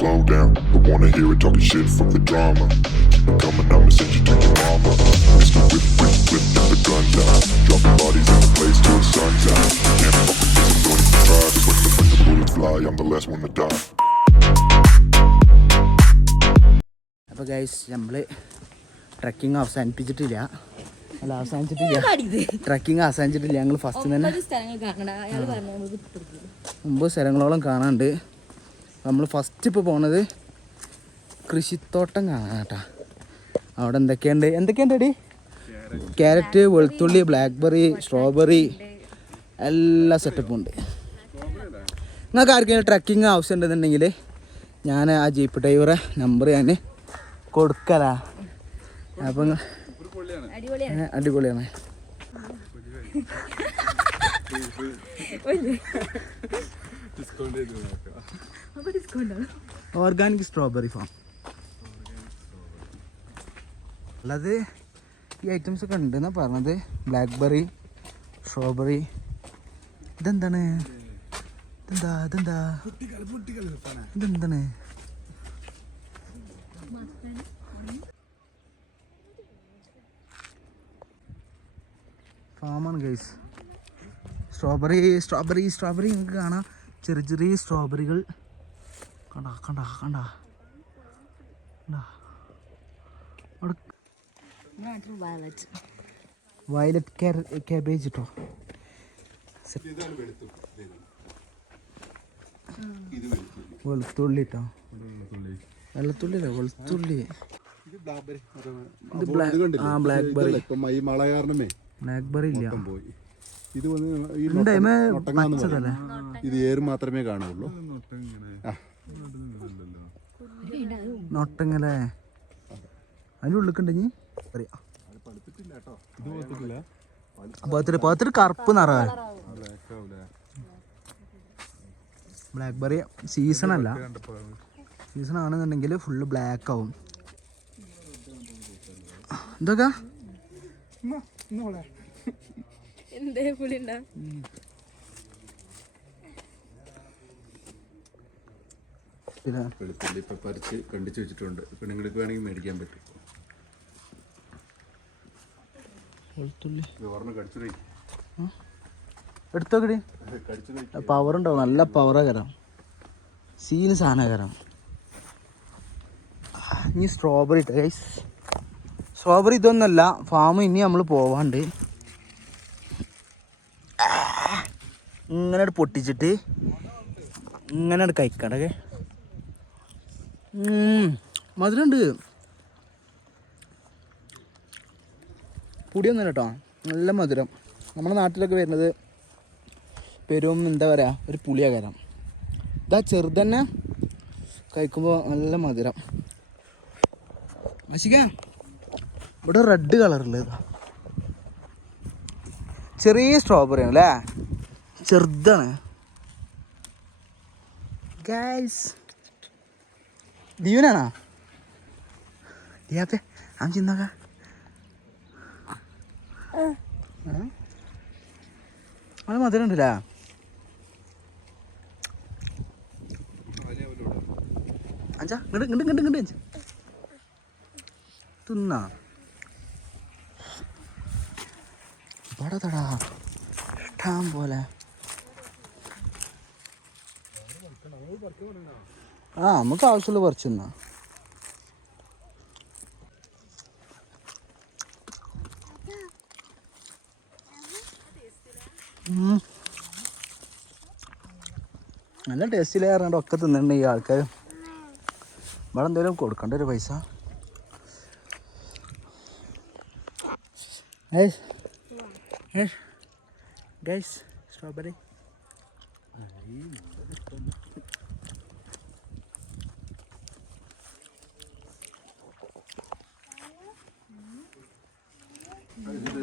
slow down. I wanna hear it talking shit, fuck the drama. Keep it coming, I'ma send you to your mama. Mr. Whip, whip, whip, get the gun out. Dropping bodies in the place till the sun's out. Can't fuck with this, I'm going to try. Just when the, when the bullets fly, I'm the last one to die. അപ്പോൾ guys നമ്മൾ trekking അവസാനിപ്പിച്ചിട്ടില്ല അല്ല അവസാനിച്ചിട്ടില്ല trekking അവസാനിച്ചിട്ടില്ല ഞങ്ങൾ first തന്നെ ഒമ്പത് സ്ഥലങ്ങളോളം കാണാനുണ്ട് നമ്മൾ ഫസ്റ്റ് ഇപ്പോൾ പോണത് കൃഷിത്തോട്ടം കാണാൻ കേട്ടാ അവിടെ എന്തൊക്കെയുണ്ട്? എന്തൊക്കെയുണ്ട് എടി? ക്യാരറ്റ് വെളുത്തുള്ളി ബ്ലാക്ക്ബെറി സ്ട്രോബെറി എല്ലാ സെറ്റപ്പും ഉണ്ട്. നിങ്ങൾക്ക് ആർക്കെങ്കിലും ട്രക്കിങ് ആവശ്യം ഉണ്ടെന്നുണ്ടെങ്കിൽ ഞാൻ ആ ജീപ്പ് ഡ്രൈവറെ നമ്പർ ഞാൻ കൊടുക്കലാ. അപ്പം അടിപൊളിയാണ്. അടിപൊളിയാണ് ഏ, അടിപൊളിയാണ് അപ്പൊ ഡിസ്കൗണ്ട് ഓർഗാനിക് സ്ട്രോബെറി ഫാം അല്ലാതെ ഈ ഐറ്റംസ് ഒക്കെ ഉണ്ടെന്നാ പറഞ്ഞത്. ബ്ലാക്ക്ബെറി സ്ട്രോബെറി ഇതെന്താണ്? ഇതെന്താ? ഇതെന്താ? ഇതെന്താണ്? ഫാമാണ് ഗൈസ് സ്ട്രോബെറി സ്ട്രോബെറി സ്ട്രോബെറി നിങ്ങൾക്ക് കാണാം. ചെറിയ ചെറിയ സ്ട്രോബെറികൾ. കണ്ടാ കണ്ടാ കണ്ട. വയലറ്റ് വയലറ്റ് കാബേജ് കേട്ടോ വെളുത്തുള്ളി കേട്ടോ വെളുത്തുള്ളി അല്ല വെളുത്തുള്ളി. ഇത് ബ്ലാക്ക് ആ കാരണമേ ബ്ലാക്ക്ബെറി ഇല്ല. പോയി. ഇത് വന്ന് ഈ നൊട്ടങ്ങാന്ന് പറയും. ഇത് ഏറ് മാത്രമേ കാണുള്ളൂ ആ. നൊട്ടങ്ങലേ അതിന്റെ ഉള്ളിക്കുണ്ടെങ്കിൽ അറിയാം പത്തിരി പത്തിരി കറുപ്പ് നിറ ബ്ലാക്ക്ബെറി സീസൺ അല്ല. സീസൺ ആണെന്നുണ്ടെങ്കിൽ ഫുള്ള് ബ്ലാക്ക് ആവും. എന്തൊക്കെ? എന്തേ പുളി ഉണ്ടാ വെളുത്തുള്ളി ഇപ്പം പറിച്ച് കണ്ടിച്ച് വെച്ചിട്ടുണ്ട്. പെണ്ണുങ്ങൾക്ക് വേണമെങ്കിൽ മേടിക്കാൻ പറ്റും. വെളുത്തുള്ളി. ഓർമ്മ കടിച്ചു എടുത്തോക്കടി പവർ ഉണ്ടാവും നല്ല പവറാ കരം. സീന് സാധന കരം. ഇനി സ്ട്രോബെറി ഗൈസ് സ്ട്രോബെറി ഇതൊന്നല്ല. ഫാം ഇനി നമ്മൾ പോവാണ്ട്. ഇങ്ങനെ പൊട്ടിച്ചിട്ട് ഇങ്ങനെ കഴിക്കടക്കെ മധുരമുണ്ട് പൊടിയൊന്നുമില്ല കേട്ടോ നല്ല മധുരം. നമ്മുടെ നാട്ടിലൊക്കെ വരുന്നത് പെരും എന്താ പറയുക ഒരു പുളിയാകാരം. ഇതാ ചെറുതന്നെ കഴിക്കുമ്പോൾ നല്ല മധുരം. വശിക്ക ഇവിടെ റെഡ് കളറുള്ളത് ചെറിയ സ്ട്രോബെറി ആണ് അല്ലേ ചെറുതാണ്. ഗൈസ് ദീവനാണോ? ദിയാത്തെ ആ ചിന്നക്ക അത് മധുരം ഉണ്ടല്ലേ അഞ്ചാ ഇങ്ങോട്ട് ഇങ്ങോട്ട് ഇങ്ങോട്ട് ഇങ്ങോട്ട് അഞ്ച്. തിന്നാ? ഇവിടെ തടാ. ഇഷ്ടം പോലെ. ആ നമുക്ക് ആവശ്യമുള്ള പറിച്ചു നല്ല ടേസ്റ്റിലെ പറഞ്ഞിട്ട് ഒക്കെ തിന്നിട്ടുണ്ട് ഈ ആൾക്കാർ ഇവിടെ എന്തെങ്കിലും കൊടുക്കണ്ട ഒരു പൈസ. ഗൈസ് സ്ട്രോബെറി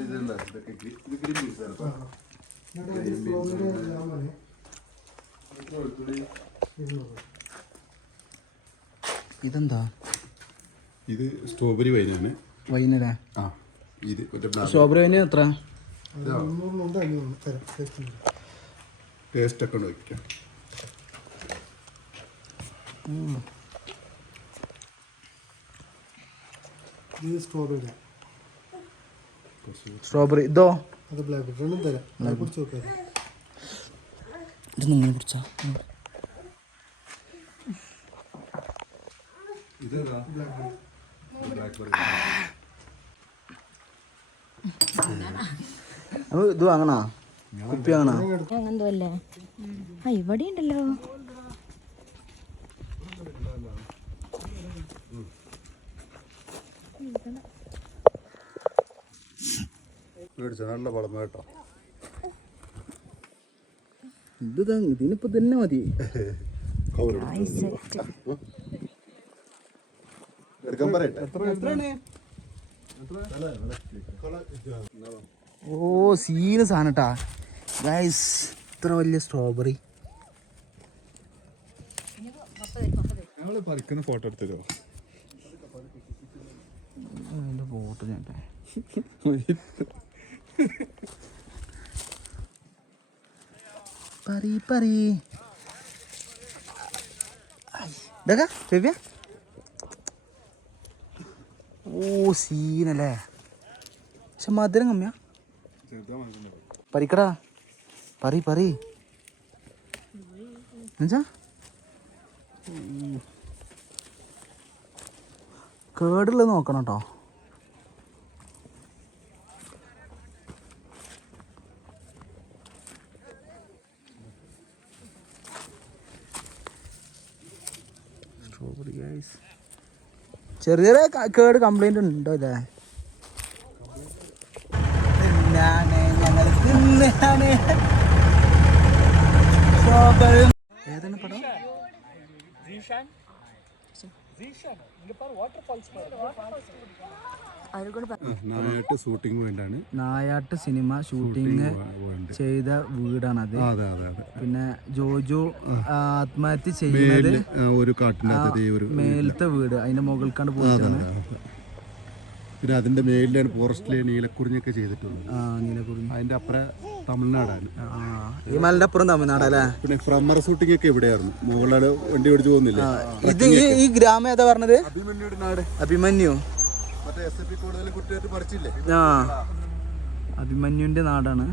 ഇതൊക്കെ ഇത് ഗ്രീൻ പീസ് ആണ്. ഇതെന്താ? ഇത് സ്ട്രോബെറി വൈനാണ് വൈനല്ലേ ആ ഇത് സ്ട്രോബെറി വൈന എത്ര? ടേസ്റ്റ് ഒക്കെ വയ്ക്കാം ഇത് സ്ട്രോബെറി സ്ട്രോബെറി ഇതോ അത് ബ്ലാക്ക് രണ്ടും തരാം. ബ്ലാക്ക് കുടിച്ച് നോക്കാം ഇത് നിങ്ങൾ കുടിച്ചാ. ഇത് വാങ്ങണോ? കുപ്പി വാങ്ങണോ? അല്ലേ? ആ ഇവിടെ ഉണ്ടല്ലോ. മേടിച്ച നല്ല പടം കേട്ടോ. ഇത് ഇതിനിപ്പോ തന്നെ മതി. എടുക്കാൻ പറയട്ടെ. ഓ സീന് സാധനട്ടാ ഗൈസ് ഇത്ര വലിയ സ്ട്രോബെറി ഞങ്ങൾ പറിക്കുന്ന ഫോട്ടോ എടുത്തരോ? അതിന്റെ ഫോട്ടോ ഞാൻ പറി പറി. ഇതൊക്കെ ചെവ്യ ഓ സീനല്ലേ. പക്ഷെ മധുരം കമ്മിയാ. പറിക്കടാ. പറി പറി. എന്നുവെച്ചാ? കേടുള്ളത് നോക്കണം കേട്ടോ സ്ട്രോബെറി ഗൈസ് ചെറിയ കേട് കംപ്ലൈന്റ് ഉണ്ടോ സ്ട്രോബെറി ഏതാണ് പടം. നായാട്ട് ഷൂട്ടിംഗ് വേണ്ടാണ്. നായാട്ട് സിനിമ ഷൂട്ടിംഗ് ചെയ്ത വീടാണത്. അതെ അതെ അതെ. പിന്നെ ജോജോ ആത്മഹത്യ ചെയ്യുന്നത് ഒരു മേലത്തെ വീട് അതിന്റെ മുകൾക്കാണ് പോയിട്ടാണ്. പിന്നെ അതിന്റെ മേലിലാണ് ഫോറസ്റ്റിലെ നീലക്കുറിഞ്ഞൊക്കെ ചെയ്തിട്ടുണ്ട് അതിന്റെ അപ്പുറം തമിഴ്നാടാണ്. ആ ഈ മലന്റെ അപ്പുറം തമിഴ്നാടല്ലേ? പിന്നെ ഫ്രമ്മർ ഷൂട്ടിംഗ് ഒക്കെ എവിടെയായിരുന്നു മുകളിലാണ് വണ്ടി ഓടിച്ചു പോകുന്നില്ല? ഇത് ഈ ഈ ഗ്രാമം ഏതാ പറഞ്ഞത്? അഭിമന്യു. ആ. അഭിമന്യുന്റെ നാടാണ്.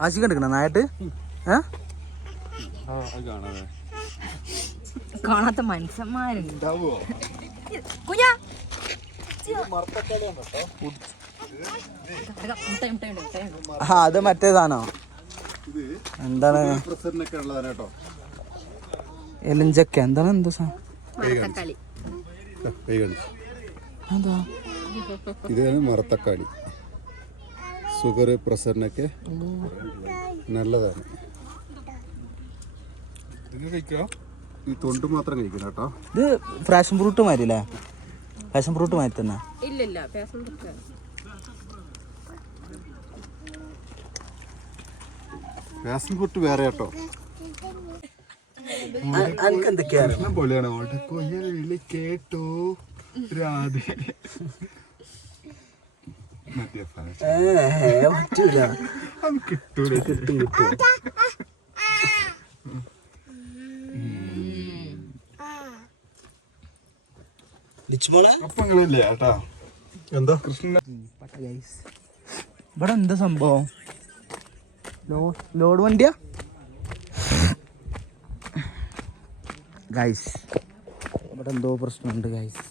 ആശി കണ്ടിക്കണ നായിട്ട് ആശിക്ക് എടുക്കണ നായാട്ട്? ഏ? കാണാതെ കാണാത്ത മനുഷ്യന്മാരുണ്ടാവോ കുഞ്ഞാ. ആ അത് മറ്റേ സാധനോ? എന്താണ്? എലിഞ്ചക്ക. എന്താണ് എന്തോ ഇതാണ് മറത്തക്കാളി ഷുഗർ പ്രഷറിനൊക്കെ നല്ലതാണ്. ഈ തൊണ്ട് മാത്രം കഴിക്കണം കേട്ടോ. ഇത് ഫ്രാഷൻ ഫ്രൂട്ട് മാറ്റില്ലേ ഫാഷൻ ഫ്രൂട്ട് മാതിരി തന്നെ. ഇല്ലില്ല പാഷൻ ഫ്രൂട്ട് വേറെ കേട്ടോ. പോലെയാണ് കൊയ്യലിൽ കേട്ടോ. രാധേ. കിട്ടൂല. കിട്ടും കിട്ടും. ലിച്ചുമോളെ അപ്പൊ അങ്ങനല്ലേ ഏട്ടാ എന്താ? കൃഷ്ണൻ ഇവിടെ എന്താ സംഭവം? ലോഡ് വണ്ടിയാ? ഗൈസ് ഇവിടെ എന്തോ പ്രശ്നമുണ്ട് ഗൈസ്